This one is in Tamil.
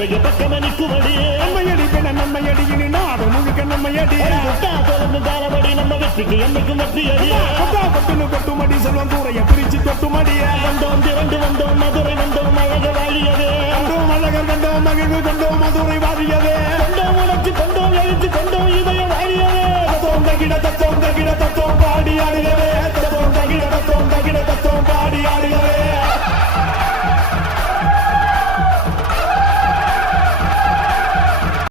பக்கமணி குமடி நம்மையடி பெண நம்மையடி இனி நாடு முழுக்க நம்மையடி தொடர்ந்து தாரபடி நம்ம வெற்றிக்கு என்னைக்கும் வெற்றி அடிய கொட்டுன்னு கொட்டுமடி செல்வம் கூரைய பிரிச்சு கொட்டுமடிய வந்தோம் திரண்டு வந்தோம் மதுரை வந்தோம் அழக வாழியவே கண்டோம் அழகர் கண்டோம் மகிழ்வு கண்டோம் மதுரை வாழியவே கொண்டோம் உணர்ச்சி கொண்டோம் எழுச்சி கொண்டோம் இதய வாழியவே கிட தத்தோ